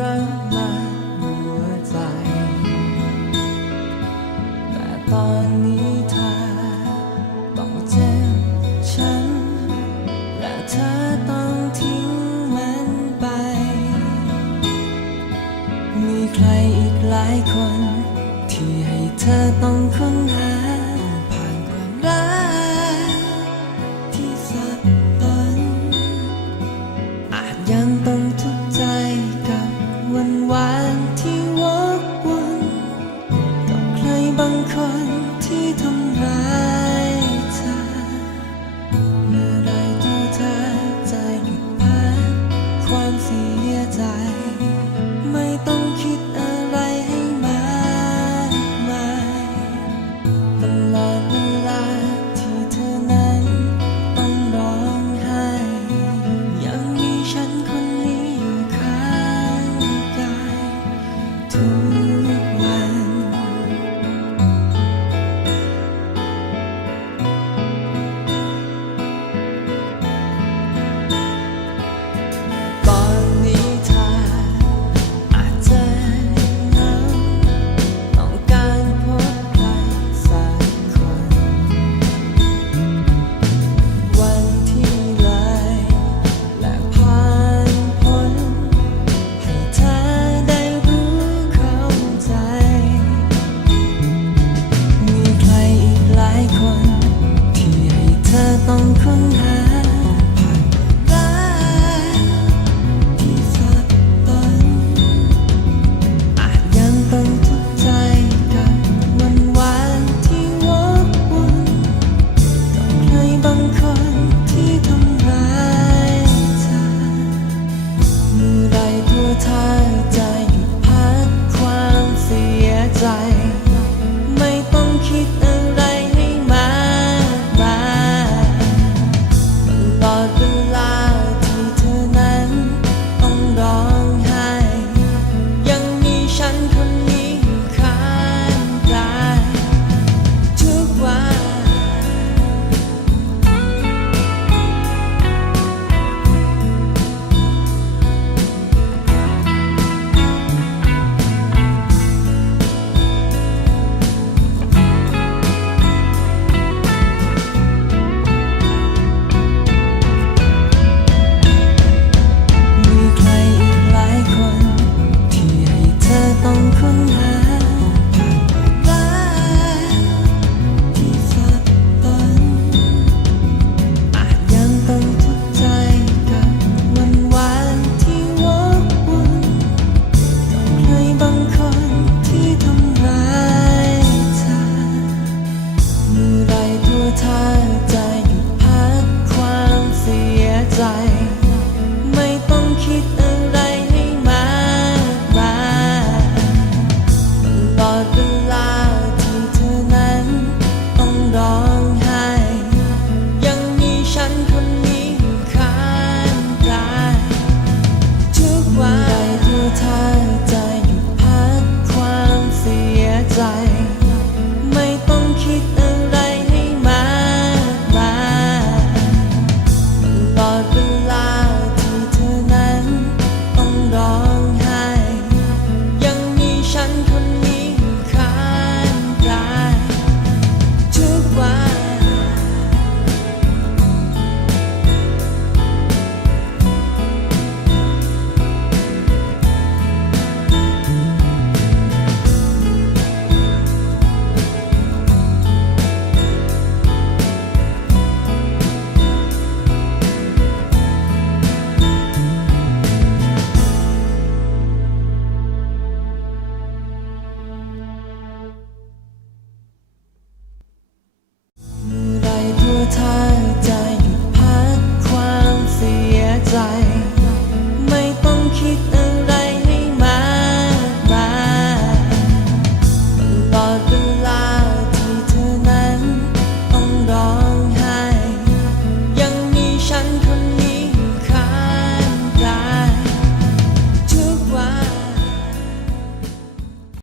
รักแลหัวใจ แต่ตอนนี้เธอต้องเจ็บฉัน และเธอต้องทิ้งมันไป มีใครอีกหลายคน ที่ให้เธอต้องค้นหา love.